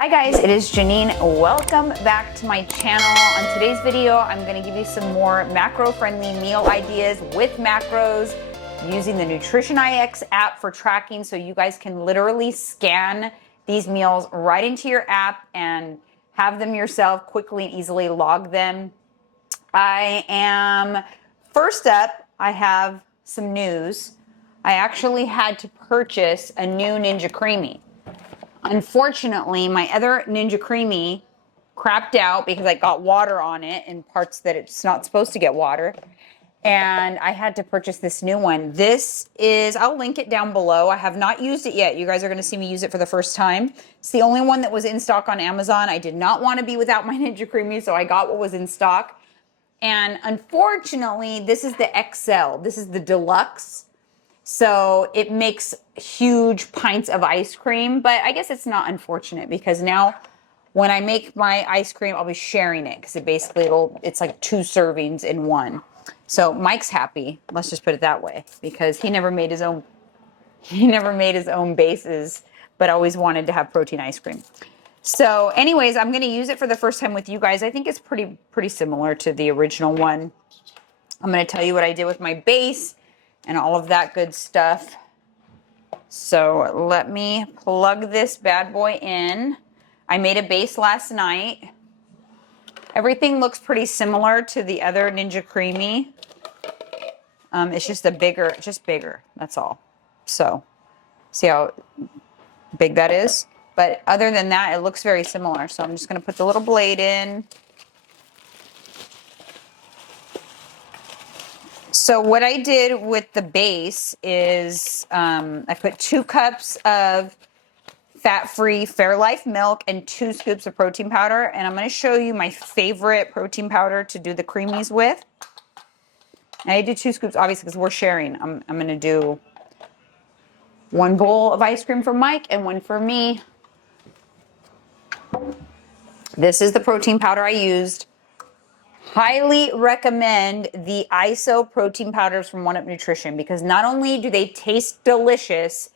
Hi guys, it is Jeanine. Welcome back to my channel. On today's video, I'm going to give you some more macro-friendly meal ideas with macros using the Nutrition IX app for tracking, so you guys can literally scan these meals right into your app and have them yourself, quickly and easily log them. First up, I have some news. I actually had to purchase a new Ninja Creami. Unfortunately, my other Ninja Creami crapped out because I got water on it in parts that it's not supposed to get water. And I had to purchase this new one. This is, I'll link it down below. I have not used it yet. You guys are going to see me use it for the first time. It's the only one that was in stock on Amazon. I did not want to be without my Ninja Creami, so I got what was in stock. And unfortunately, this is the XL. This is the deluxe. So it makes huge pints of ice cream, but I guess it's not unfortunate because now when I make my ice cream, I'll be sharing it because it's like 2 servings in one. So Mike's happy. Let's just put it that way, because he never made his own bases, but always wanted to have protein ice cream. So anyways, I'm going to use it for the first time with you guys. I think it's pretty similar to the original one. I'm going to tell you what I did with my base and all of that good stuff. So let me plug this bad boy in. I made a base last night. Everything looks pretty similar to the other Ninja Creami. It's just bigger, that's all. So see how big that is? But other than that, it looks very similar. So I'm just gonna put the little blade in. So what I did with the base is I put 2 cups of fat-free Fairlife milk and 2 scoops of protein powder. And I'm going to show you my favorite protein powder to do the creamies with. And I did 2 scoops, obviously, because we're sharing. I'm going to do 1 bowl of ice cream for Mike and 1 for me. This is the protein powder I used. Highly recommend the ISO protein powders from One Up Nutrition, because not only do they taste delicious,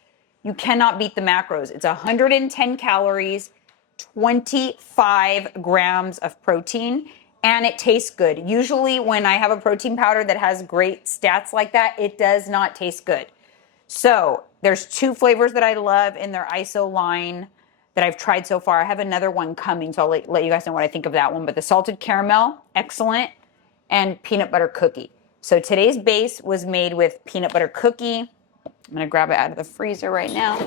you cannot beat the macros. It's 110 calories, 25 grams of protein, and it tastes good. Usually when I have a protein powder that has great stats like that, it does not taste good. So there's 2 flavors that I love in their ISO line that I've tried so far. I have another one coming, so I'll let you guys know what I think of that one. But the salted caramel, excellent, and peanut butter cookie. So today's base was made with peanut butter cookie. I'm gonna grab it out of the freezer right now.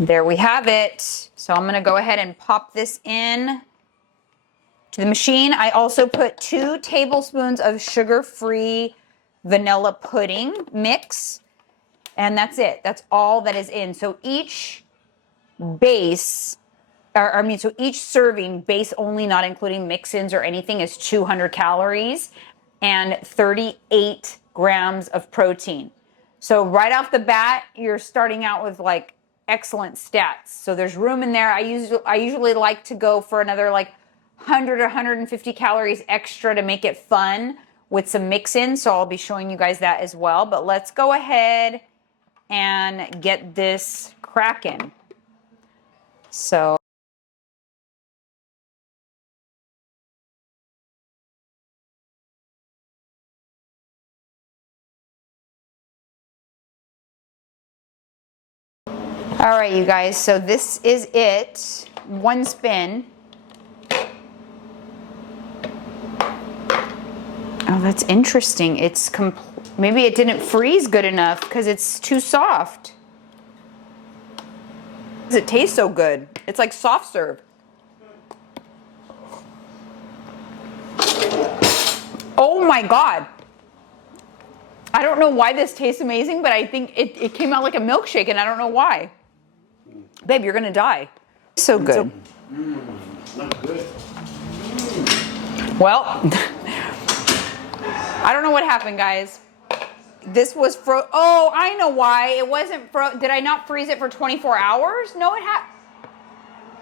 There we have it. So I'm gonna go ahead and pop this in to the machine. I also put 2 tablespoons of sugar-free vanilla pudding mix. And that's it. That's all that is in. So each each serving, base only, not including mix-ins or anything, is 200 calories and 38 grams of protein. So right off the bat, you're starting out with like excellent stats. So there's room in there. I usually like to go for another like 100 or 150 calories extra to make it fun with some mix-ins. So I'll be showing you guys that as well. But let's go ahead and get this cracking. So all right, you guys, so this is it. 1 spin. Oh, that's interesting. Maybe it didn't freeze good enough because it's too soft. It tastes so good. It's like soft serve. Oh my God. I don't know why this tastes amazing, but I think it came out like a milkshake, and I don't know why. Babe, you're gonna die. So good. That's good. Well, I don't know what happened, guys. This was oh, I know why. It wasn't did I not freeze it for 24 hours? No,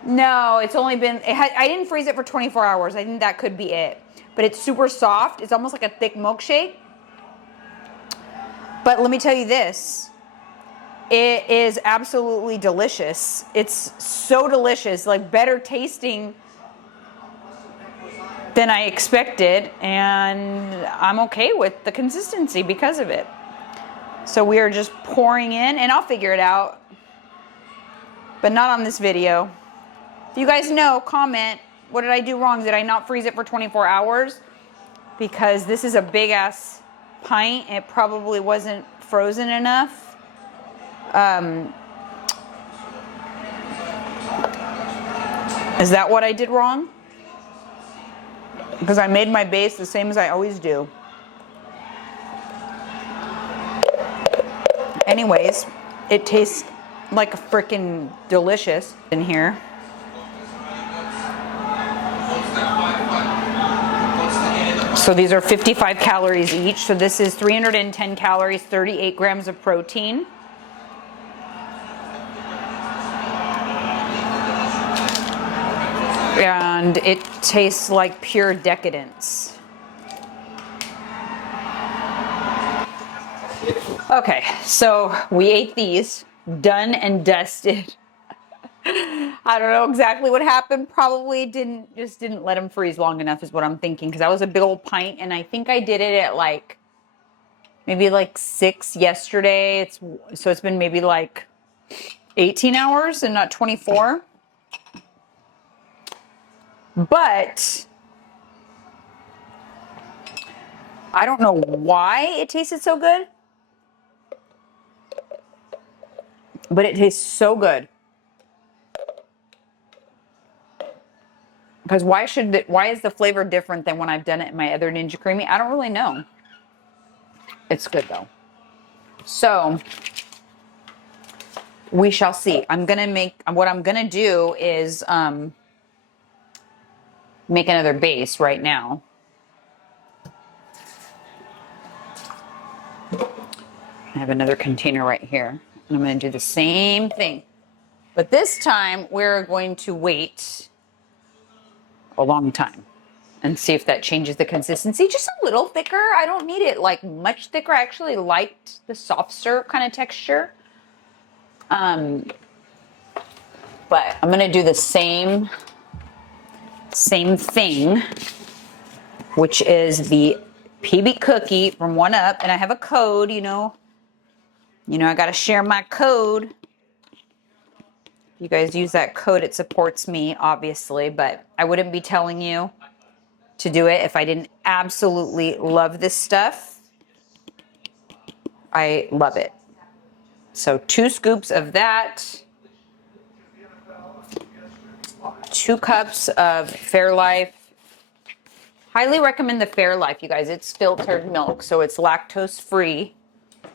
no, it's only been, I didn't freeze it for 24 hours. I think that could be it. But it's super soft. It's almost like a thick milkshake. But let me tell you this. It is absolutely delicious. It's so delicious, like better tasting than I expected, and I'm okay with the consistency because of it. So we are just pouring in, and I'll figure it out, but not on this video. If you guys know, comment, what did I do wrong? Did I not freeze it for 24 hours? Because this is a big ass pint. It probably wasn't frozen enough. Is that what I did wrong? Because I made my base the same as I always do. Anyways, it tastes like a freaking delicious in here. So these are 55 calories each. So this is 310 calories, 38 grams of protein. And it tastes like pure decadence. Okay, so we ate these, done and dusted. I don't know exactly what happened. Probably didn't let them freeze long enough is what I'm thinking, because that was a big old pint, and I think I did it at like maybe like 6 yesterday. So it's been maybe like 18 hours and not 24. But I don't know why it tasted so good, but it tastes so good. Because why is the flavor different than when I've done it in my other Ninja Creami? I don't really know. It's good though. So we shall see. What I'm gonna do is make another base right now. I have another container right here, and I'm going to do the same thing. But this time, we're going to wait a long time and see if that changes the consistency. Just a little thicker. I don't need it like much thicker. I actually liked the soft serve kind of texture. But I'm going to do the same thing, which is the PB cookie from 1UP, and I have a code, you know, I got to share my code. You guys use that code, it supports me, obviously, but I wouldn't be telling you to do it if I didn't absolutely love this stuff. I love it. So 2 scoops of that. 2 cups of Fairlife. Highly recommend the Fairlife, you guys. It's filtered milk, so it's lactose free.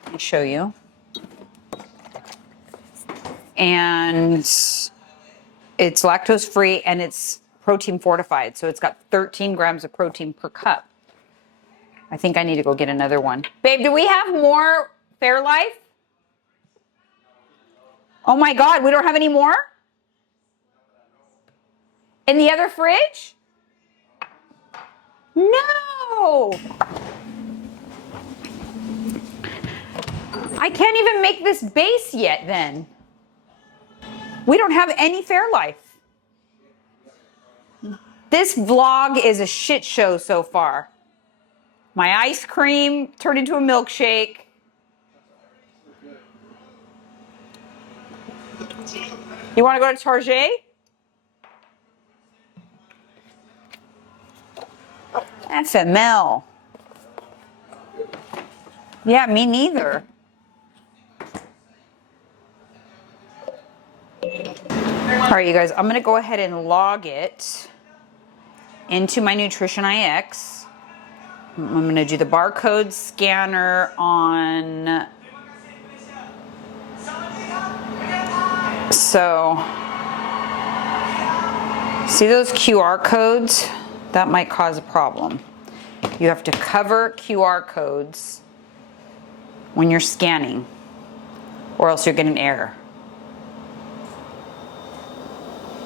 Let me show you. And it's lactose free, and it's protein fortified, so it's got 13 grams of protein per cup. I think I need to go get another one. Babe, do we have more Fairlife? Oh my God, we don't have any more? In the other fridge? No! I can't even make this base yet then. We don't have any Fairlife. This vlog is a shit show so far. My ice cream turned into a milkshake. You want to go to Target? FML. Yeah, me neither. All right, you guys, I'm going to go ahead and log it into my Nutrition IX. I'm going to do the barcode scanner on. So, see those QR codes? That might cause a problem. You have to cover QR codes when you're scanning, or else you'll get an error.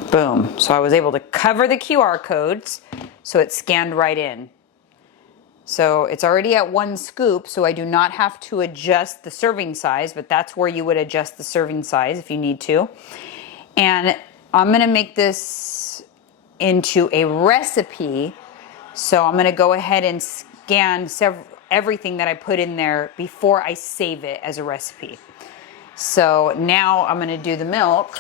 Boom. So I was able to cover the QR codes, so it scanned right in. So it's already at 1 scoop, so I do not have to adjust the serving size, but that's where you would adjust the serving size if you need to. And I'm gonna make this into a recipe. So I'm gonna go ahead and scan everything that I put in there before I save it as a recipe. So now I'm gonna do the milk.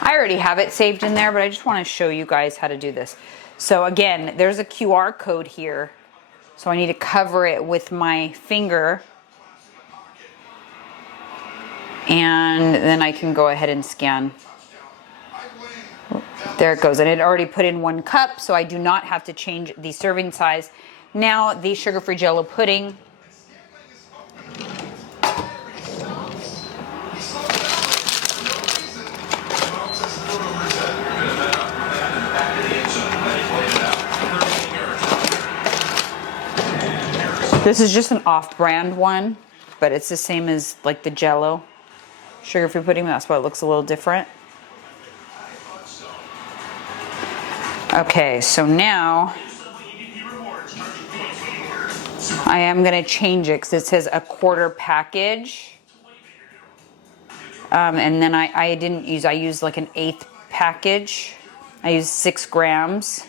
I already have it saved in there, but I just wanna show you guys how to do this. So again, there's a QR code here. So I need to cover it with my finger. And then I can go ahead and scan. There it goes. And it already put in 1 cup, so I do not have to change the serving size. Now the sugar-free Jell-O pudding. This is just an off-brand one, but it's the same as like the Jell-O sugar-free pudding. That's why it looks a little different. Okay, so now I am gonna change it because it says a 1/4 package. And then I used like an 1/8 package. I used 6 grams.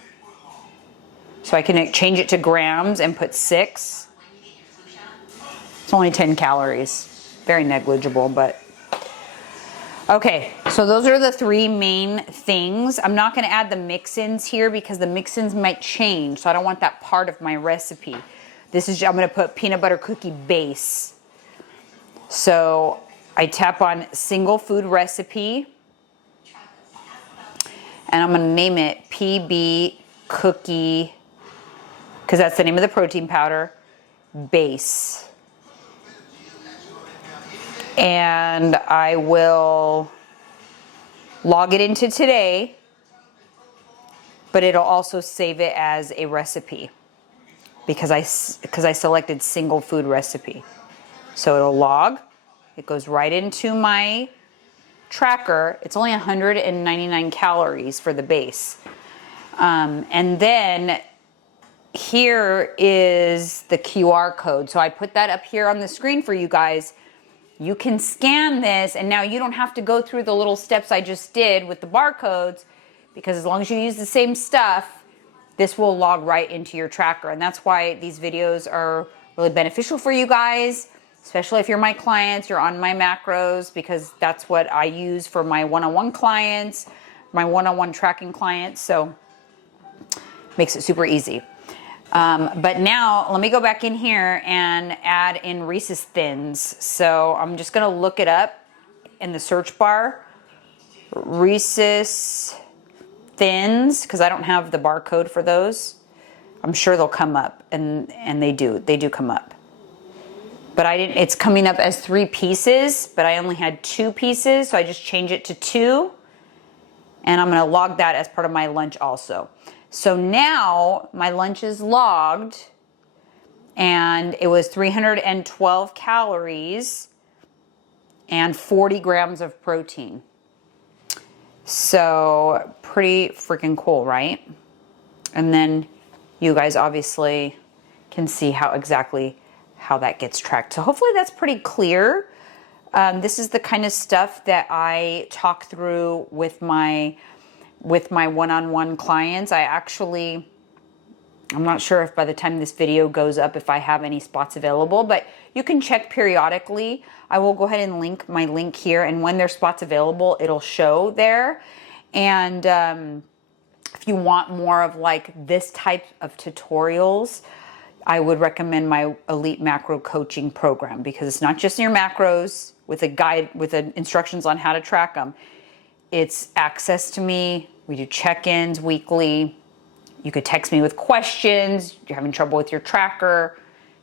So I can change it to grams and put 6. It's only 10 calories. Very negligible, but. Okay, so those are the 3 main things. I'm not gonna add the mix-ins here because the mix-ins might change, so I don't want that part of my recipe. I'm gonna put peanut butter cookie base. So I tap on single food recipe, and I'm gonna name it PB cookie, because that's the name of the protein powder, base. And I will log it into today, but it'll also save it as a recipe because I selected single food recipe. So it'll log, it goes right into my tracker. It's only 199 calories for the base. And then here is the QR code. So I put that up here on the screen for you guys. You can scan this, and now you don't have to go through the little steps I just did with the barcodes, because as long as you use the same stuff, this will log right into your tracker. And that's why these videos are really beneficial for you guys, especially if you're my clients, you're on my macros, because that's what I use for my one-on-one clients, my one-on-one tracking clients. So makes it super easy. But now let me go back in here and add in Reese's Thins. So I'm just gonna look it up in the search bar, Reese's Thins, because I don't have the barcode for those. I'm sure they'll come up, and they do come up. But it's coming up as 3 pieces, but I only had 2 pieces, so I just change it to 2. And I'm gonna log that as part of my lunch also. So now my lunch is logged, and it was 312 calories and 40 grams of protein. So pretty freaking cool, right? And then you guys obviously can see exactly how that gets tracked. So hopefully that's pretty clear. This is the kind of stuff that I talk through with my one-on-one clients. I'm not sure if by the time this video goes up, if I have any spots available, but you can check periodically. I will go ahead and link my link here, and when there's spots available, it'll show there. And if you want more of like this type of tutorials, I would recommend my Elite Macro Coaching Program, because it's not just your macros with a guide, with instructions on how to track them. It's access to me. We do check-ins weekly. You could text me with questions. You're having trouble with your tracker.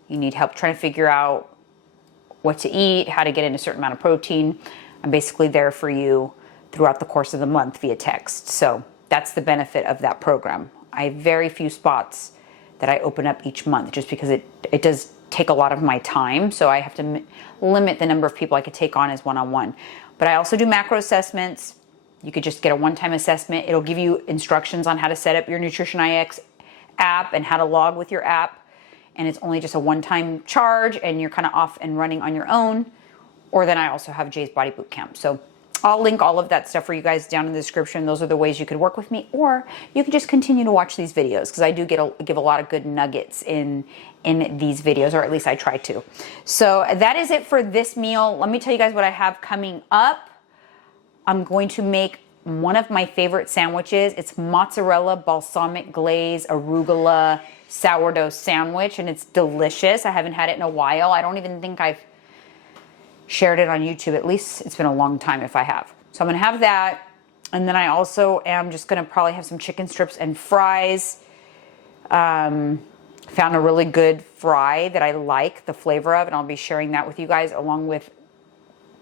You need help trying to figure out what to eat, how to get in a certain amount of protein. I'm basically there for you throughout the course of the month via text. So that's the benefit of that program. I have very few spots that I open up each month, just because it does take a lot of my time. So I have to limit the number of people I could take on as one-on-one. But I also do macro assessments. You could just get a one-time assessment. It'll give you instructions on how to set up your Nutrition IX app and how to log with your app. And it's only just a one-time charge and you're kind of off and running on your own. Or then I also have Jay's Body Boot Camp. So I'll link all of that stuff for you guys down in the description. Those are the ways you could work with me, or you can just continue to watch these videos because I do give a lot of good nuggets in these videos, or at least I try to. So that is it for this meal. Let me tell you guys what I have coming up. I'm going to make one of my favorite sandwiches. It's mozzarella, balsamic glaze, arugula, sourdough sandwich, and it's delicious. I haven't had it in a while. I don't even think I've shared it on YouTube. At least it's been a long time if I have. So I'm gonna have that. And then I also am just gonna probably have some chicken strips and fries. Found a really good fry that I like the flavor of, and I'll be sharing that with you guys along with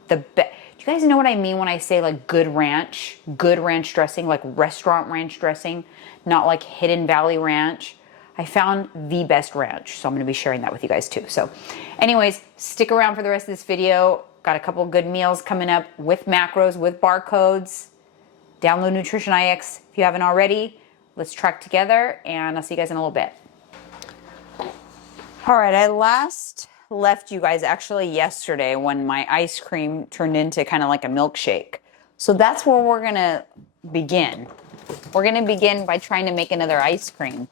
do you guys know what I mean when I say like good ranch dressing, like restaurant ranch dressing, not like Hidden Valley Ranch. I found the best ranch, so I'm going to be sharing that with you guys too. So anyways, stick around for the rest of this video. Got a couple good meals coming up with macros, with barcodes. Download Nutrition IX if you haven't already. Let's track together, and I'll see you guys in a little bit. All right, I last left you guys actually yesterday when my ice cream turned into kind of like a milkshake. So that's where we're going to begin. We're going to begin by trying to make another ice cream.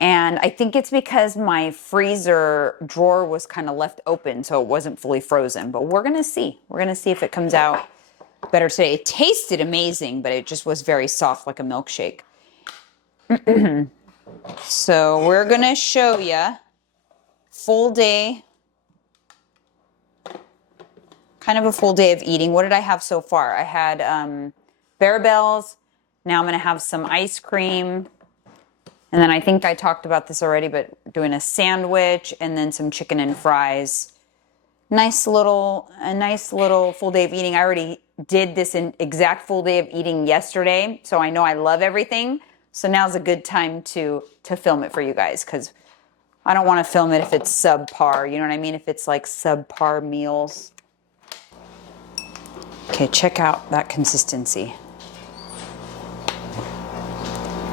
And I think it's because my freezer drawer was kind of left open, so it wasn't fully frozen. But we're going to see. We're going to see if it comes out better today. It tasted amazing, but it just was very soft like a milkshake. So we're going to show you full day, kind of a full day of eating. What did I have so far? I had Barabels. Now I'm going to have some ice cream. And then I think I talked about this already, but doing a sandwich and then some chicken and fries. A nice little full day of eating. I already did this exact full day of eating yesterday, so I know I love everything. So now's a good time to film it for you guys, because I don't want to film it if it's subpar. You know what I mean? If it's like subpar meals. Okay, check out that consistency.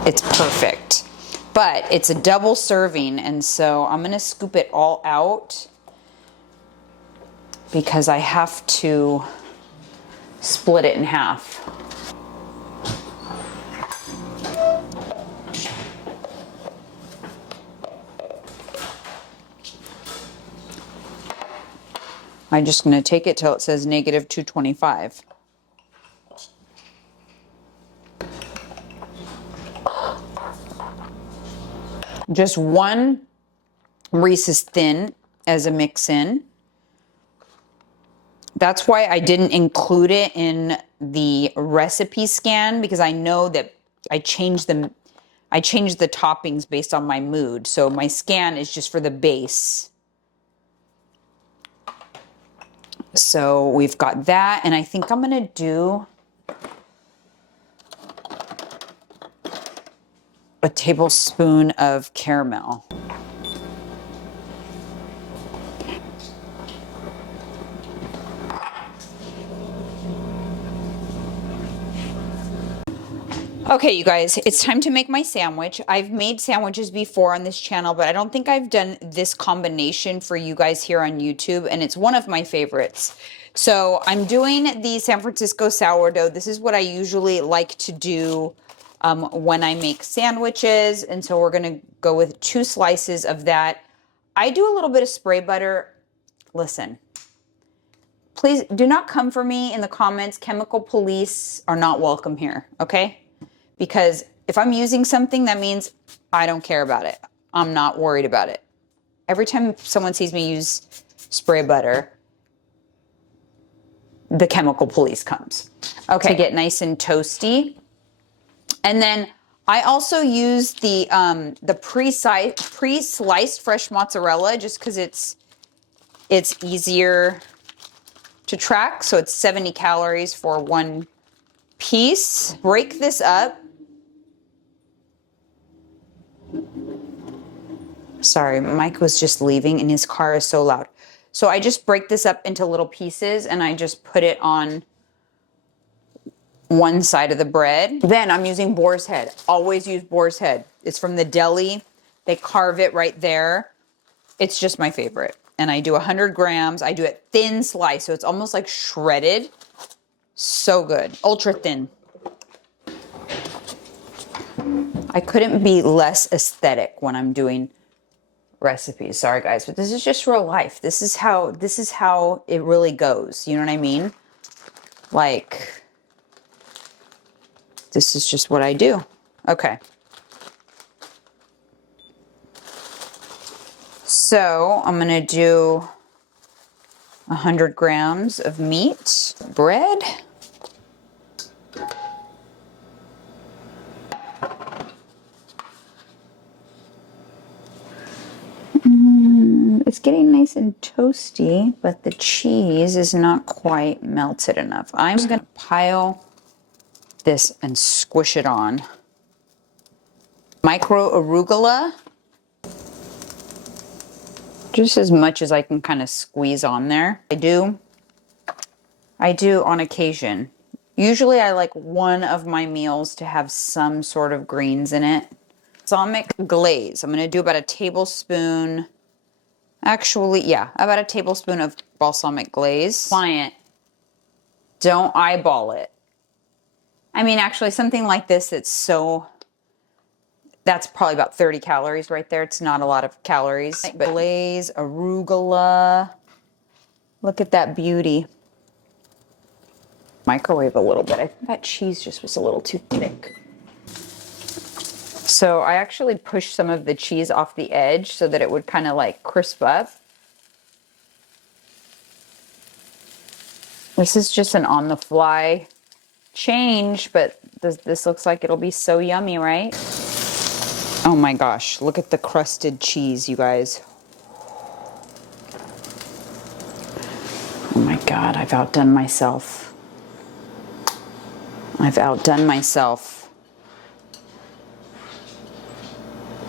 It's perfect. But it's a double serving, and so I'm going to scoop it all out because I have to split it in half. I'm just going to take it till it says negative 225. Just one Reese's Thin as a mix-in. That's why I didn't include it in the recipe scan, because I know that I changed the toppings based on my mood. So my scan is just for the base. So we've got that, and I think I'm going to do a tablespoon of caramel. Okay, you guys, it's time to make my sandwich. I've made sandwiches before on this channel, but I don't think I've done this combination for you guys here on YouTube, and it's one of my favorites. So I'm doing the San Francisco sourdough. This is what I usually like to do when I make sandwiches, and so we're gonna go with 2 slices of that. I do a little bit of spray butter. Listen, please do not come for me in the comments. Chemical police are not welcome here, okay? Because if I'm using something, that means I don't care about it. I'm not worried about it. Every time someone sees me use spray butter, the chemical police comes. Okay, to get nice and toasty. And then I also use the pre-sliced fresh mozzarella, just because it's easier to track. So it's 70 calories for 1 piece. Break this up. Sorry, Mike was just leaving and his car is so loud. So I just break this up into little pieces and I just put it on one side of the bread. Then I'm using boar's head. Always use boar's head. It's from the deli. They carve it right there. It's just my favorite. And I do 100 grams. I do it thin slice, so it's almost like shredded. So good. Ultra thin. I couldn't be less aesthetic when I'm doing recipes. Sorry guys, but this is just real life. This is how it really goes. You know what I mean? Like, this is just what I do. Okay. So I'm gonna do 100 grams of meat, bread. It's getting nice and toasty, but the cheese is not quite melted enough. I'm just gonna pile this and squish it on. Micro arugula. Just as much as I can kind of squeeze on there. I do on occasion. Usually I like one of my meals to have some sort of greens in it. Balsamic glaze. I'm gonna do about a tablespoon. Actually, yeah, about a tablespoon of balsamic glaze. Client, don't eyeball it. I mean, actually, something like this, that's probably about 30 calories right there. It's not a lot of calories. But glaze, arugula. Look at that beauty. Microwave a little bit. I think that cheese just was a little too thick. So I actually pushed some of the cheese off the edge so that it would kind of like crisp up. This is just an on-the-fly change, but this looks like it'll be so yummy, right? Oh my gosh, look at the crusted cheese, you guys. Oh my God, I've outdone myself. I've outdone myself.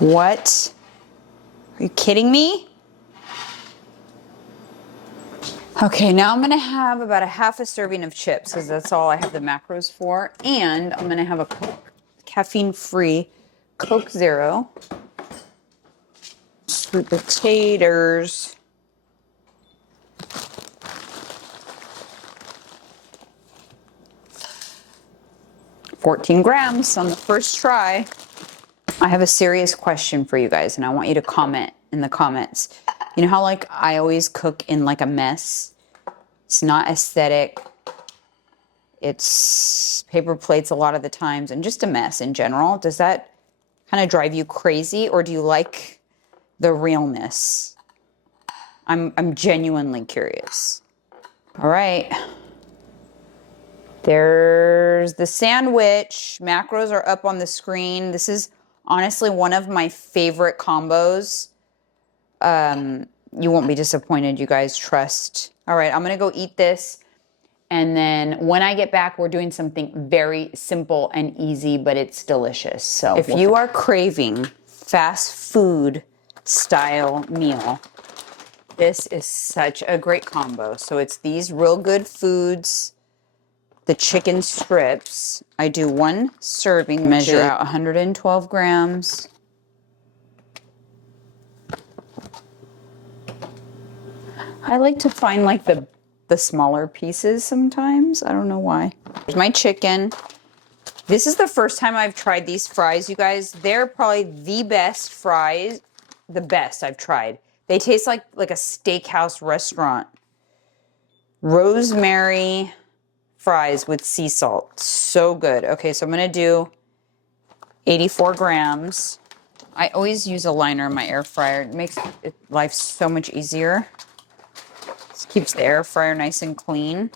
What? Are you kidding me? Okay, now I'm gonna have about a half a serving of chips because that's all I have the macros for. And I'm gonna have a Coke, caffeine-free Coke Zero. Sweet potatoes. $14 grams on the first try. I have a serious question for you guys, and I want you to comment in the comments. You know how like I always cook in like a mess? It's not aesthetic. It's paper plates a lot of the times, and just a mess in general. Does that kind of drive you crazy, or do you like the realness? I'm genuinely curious. All right. There's the sandwich. Macros are up on the screen. This is honestly one of my favorite combos. You won't be disappointed, you guys, trust. All right, I'm gonna go eat this. And then when I get back, we're doing something very simple and easy, but it's delicious. So if you are craving fast food style meal, this is such a great combo. So it's these Real Good Foods, the chicken strips. I do one serving, measure out 112 grams. I like to find like the smaller pieces sometimes. I don't know why. Here's my chicken. This is the first time I've tried these fries, you guys. They're probably the best fries, the best I've tried. They taste like a steakhouse restaurant. Rosemary fries with sea salt. So good. Okay, so I'm gonna do 84 grams. I always use a liner in my air fryer. It makes life so much easier. This keeps the air fryer nice and clean.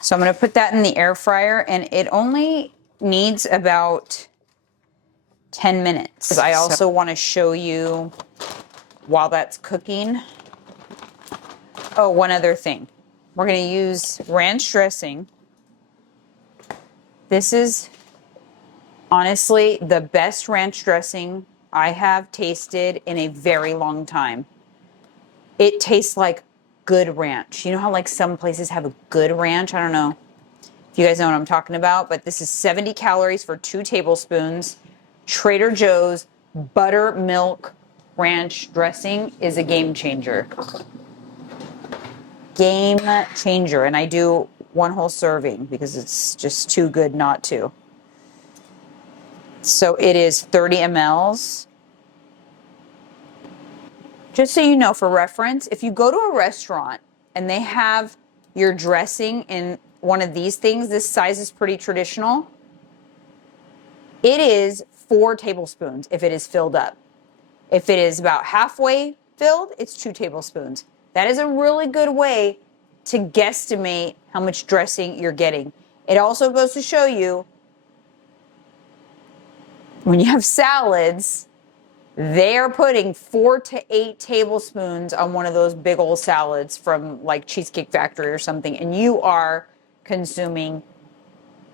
So I'm gonna put that in the air fryer, and it only needs about 10 minutes. I also wanna show you while that's cooking. Oh, one other thing. We're gonna use ranch dressing. This is honestly the best ranch dressing I have tasted in a very long time. It tastes like good ranch. You know how like some places have a good ranch? I don't know. if you guys know what I'm talking about, but this is 70 calories for 2 tablespoons. Trader Joe's buttermilk ranch dressing is a game changer. Game changer. And I do 1 whole serving because it's just too good not to. So it is 30 mLs. Just so you know, for reference, if you go to a restaurant and they have your dressing in one of these things, this size is pretty traditional. It is 4 tablespoons if it is filled up. If it is about halfway filled, it's 2 tablespoons. That is a really good way to guesstimate how much dressing you're getting. It also goes to show you when you have salads, they are putting 4 to 8 tablespoons on one of those big old salads from like Cheesecake Factory or something, and you are consuming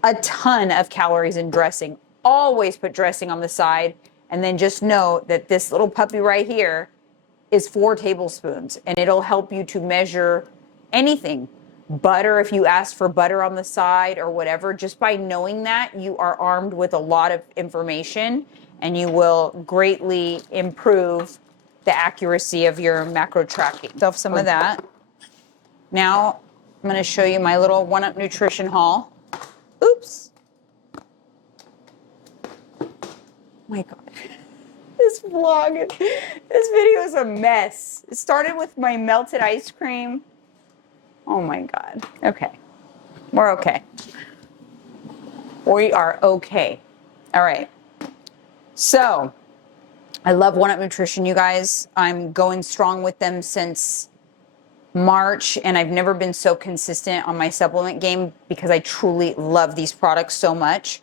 a ton of calories in dressing. Always put dressing on the side, and then just know that this little puppy right here is 4 tablespoons, and it'll help you to measure anything. Butter, if you ask for butter on the side or whatever, just by knowing that, you are armed with a lot of information, and you will greatly improve the accuracy of your macro tracking. Stuff some of that. Now, I'm going to show you my little 1UP nutrition haul. Oops. My God. This vlog, this video is a mess. It started with my melted ice cream. Oh my God. Okay. We're okay. We are okay. All right. So, I love 1UP Nutrition, you guys. I'm going strong with them since March, and I've never been so consistent on my supplement game because I truly love these products so much.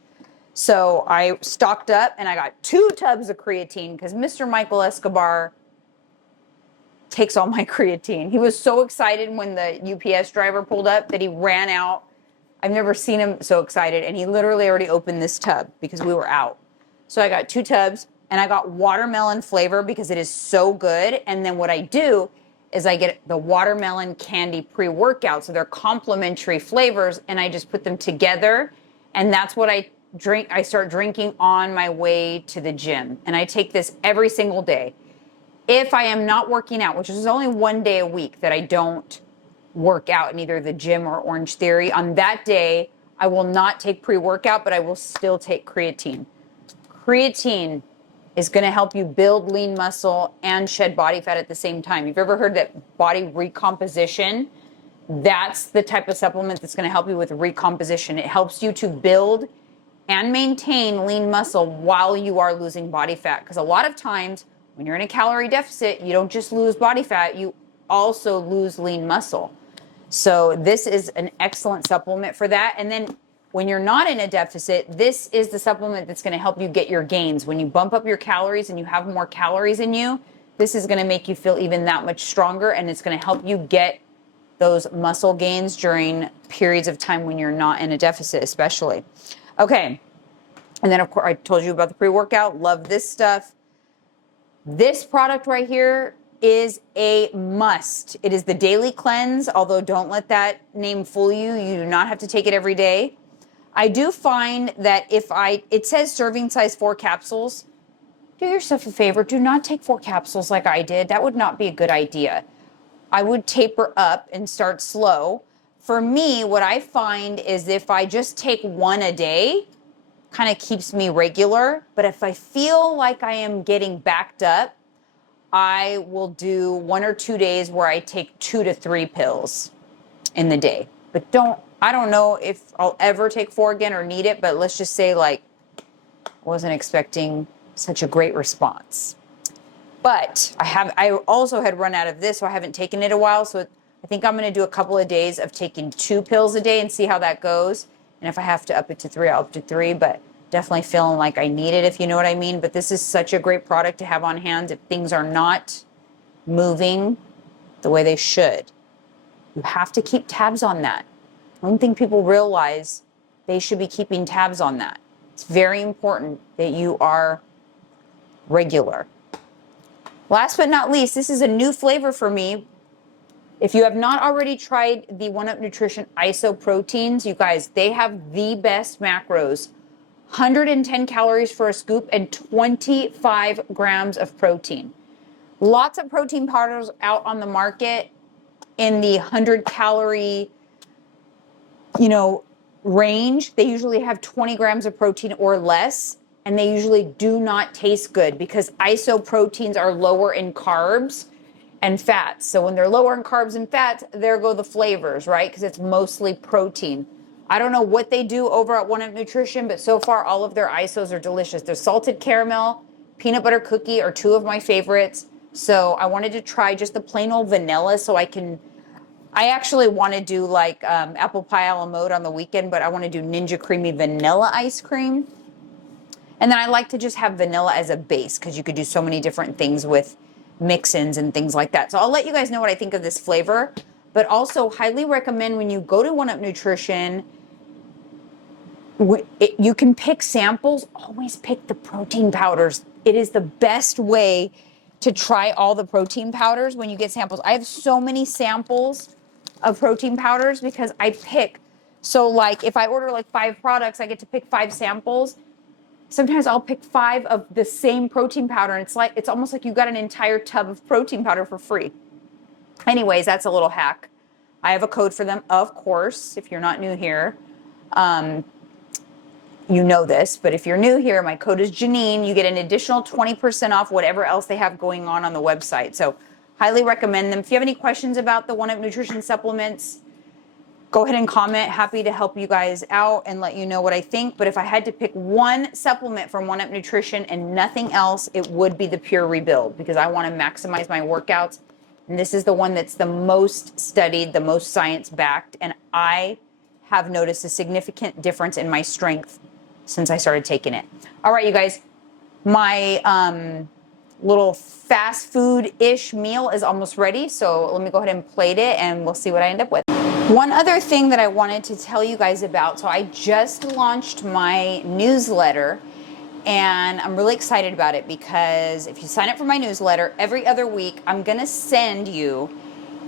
So I stocked up and I got 2 tubs of creatine because Mr. Michael Escobar takes all my creatine. He was so excited when the UPS driver pulled up that he ran out. I've never seen him so excited, and he literally already opened this tub because we were out. So I got 2 tubs, and I got watermelon flavor because it is so good. And then what I do is I get the watermelon candy pre-workout. So they're complementary flavors, and I just put them together. And that's what I drink. I start drinking on my way to the gym. And I take this every single day. If I am not working out, which is only 1 day a week that I don't work out in either the gym or Orange Theory, on that day, I will not take pre-workout, but I will still take creatine. Creatine is going to help you build lean muscle and shed body fat at the same time. You've ever heard that body recomposition? That's the type of supplement that's going to help you with recomposition. It helps you to build and maintain lean muscle while you are losing body fat. Because a lot of times when you're in a calorie deficit, you don't just lose body fat, you also lose lean muscle. So this is an excellent supplement for that. And then when you're not in a deficit, this is the supplement that's going to help you get your gains. When you bump up your calories and you have more calories in you, this is going to make you feel even that much stronger, and it's going to help you get those muscle gains during periods of time when you're not in a deficit, especially. Okay. And then, of course, I told you about the pre-workout. Love this stuff. This product right here is a must. It is the Daily Cleanse, although don't let that name fool you. You do not have to take it every day. I do find that it says serving size 4 capsules. Do yourself a favor. Do not take 4 capsules like I did. That would not be a good idea. I would taper up and start slow. For me, what I find is if I just take 1 a day, kind of keeps me regular. But if I feel like I am getting backed up, I will do 1 or 2 days where I take 2 to 3 pills in the day. But I don't know if I'll ever take 4 again or need it, but let's just say like I wasn't expecting such a great response. But I also had run out of this, so I haven't taken it a while. So I think I'm going to do a couple of days of taking 2 pills a day and see how that goes. And if I have to up it to 3, I'll up to 3, but definitely feeling like I need it, if you know what I mean. But this is such a great product to have on hand if things are not moving the way they should. You have to keep tabs on that. I don't think people realize they should be keeping tabs on that. It's very important that you are regular. Last but not least, this is a new flavor for me. If you have not already tried the One Up Nutrition ISO proteins, you guys, they have the best macros. 110 calories for a scoop and 25 grams of protein. Lots of protein powders out on the market in the 100 calorie, range. They usually have 20 grams of protein or less, and they usually do not taste good because ISO proteins are lower in carbs and fats. So when they're lower in carbs and fats, there go the flavors, right? Because it's mostly protein. I don't know what they do over at One Up Nutrition, but so far all of their ISOs are delicious. Their salted caramel, peanut butter cookie are two of my favorites. So I wanted to try just the plain old vanilla so I actually want to do like apple pie a la mode on the weekend, but I want to do Ninja Creamy vanilla ice cream. And then I like to just have vanilla as a base because you could do so many different things with mix-ins and things like that. So I'll let you guys know what I think of this flavor, but also highly recommend when you go to One Up Nutrition, you can pick samples. Always pick the protein powders. It is the best way to try all the protein powders when you get samples. I have so many samples of protein powders because I pick. So like if I order like 5 products, I get to pick 5 samples. Sometimes I'll pick 5 of the same protein powder, and it's almost like you got an entire tub of protein powder for free. Anyways, that's a little hack. I have a code for them, of course, if you're not new here. You know this, but if you're new here, my code is Jeanine. You get an additional 20% off whatever else they have going on the website. So highly recommend them. If you have any questions about the One Up Nutrition supplements, go ahead and comment. Happy to help you guys out and let you know what I think. But if I had to pick one supplement from One Up Nutrition and nothing else, it would be the Pure Rebuild because I want to maximize my workouts. And this is the one that's the most studied, the most science-backed, and I have noticed a significant difference in my strength since I started taking it. All right, you guys, my little fast food-ish meal is almost ready, so let me go ahead and plate it and we'll see what I end up with. One other thing that I wanted to tell you guys about, so I just launched my newsletter and I'm really excited about it because if you sign up for my newsletter, every other week I'm gonna send you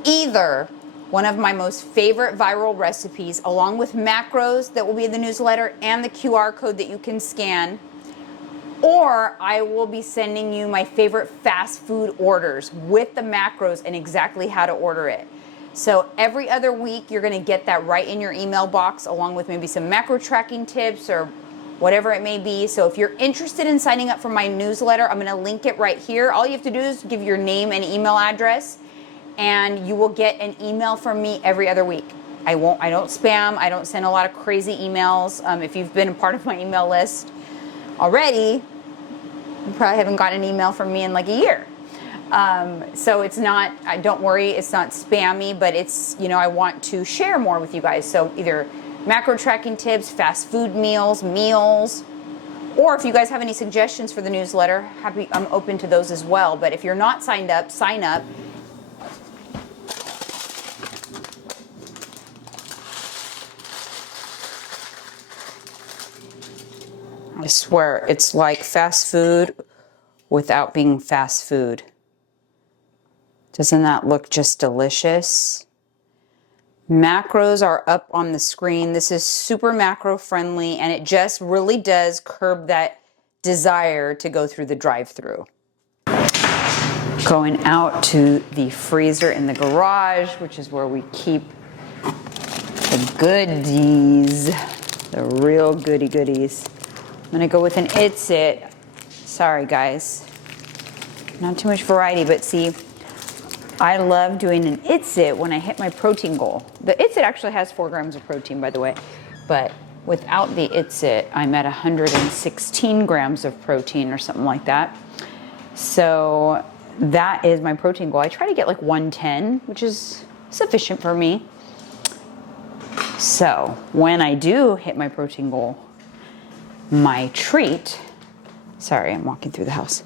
either one of my most favorite viral recipes along with macros that will be in the newsletter and the QR code that you can scan, or I will be sending you my favorite fast food orders with the macros and exactly how to order it. So every other week you're gonna get that right in your email box along with maybe some macro tracking tips or whatever it may be. So if you're interested in signing up for my newsletter, I'm gonna link it right here. All you have to do is give your name and email address and you will get an email from me every other week. I don't spam, I don't send a lot of crazy emails. If you've been a part of my email list already, you probably haven't gotten an email from me in like a year. So it's not, don't worry, it's not spammy, but it's, I want to share more with you guys. So either macro tracking tips, fast food meals, or if you guys have any suggestions for the newsletter, I'm open to those as well. But if you're not signed up, sign up. I swear, it's like fast food without being fast food. Doesn't that look just delicious? Macros are up on the screen. This is super macro friendly and it just really does curb that desire to go through the drive-through. Going out to the freezer in the garage, which is where we keep the goodies, the real goodies. I'm gonna go with an It's It. Sorry guys, not too much variety, but see, I love doing an It's It when I hit my protein goal. The It's It actually has 4 grams of protein, by the way, but without the It's It, I'm at 116 grams of protein or something like that. So that is my protein goal. I try to get like 110, which is sufficient for me. So when I do hit my protein goal, my treat, sorry, I'm walking through the house,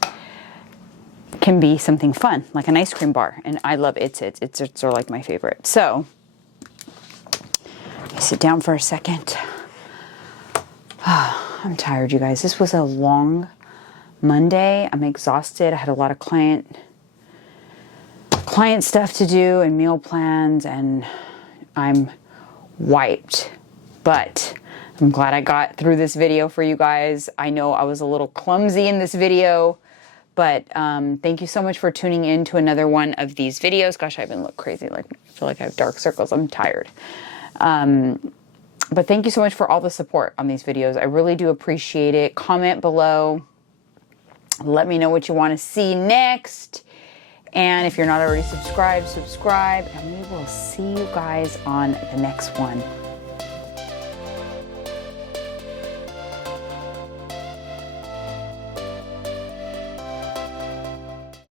can be something fun, like an ice cream bar. And I love It's It. It's Its are like my favorite. So, sit down for a second. I'm tired, you guys. This was a long Monday. I'm exhausted. I had a lot of client client stuff to do and meal plans, and I'm wiped. But I'm glad I got through this video for you guys. I know I was a little clumsy in this video, but thank you so much for tuning in to another one of these videos. Gosh, I even look crazy. Like, I feel like I have dark circles. I'm tired. But thank you so much for all the support on these videos. I really do appreciate it. Comment below. Let me know what you want to see next. And if you're not already subscribed, subscribe. And we will see you guys on the next one.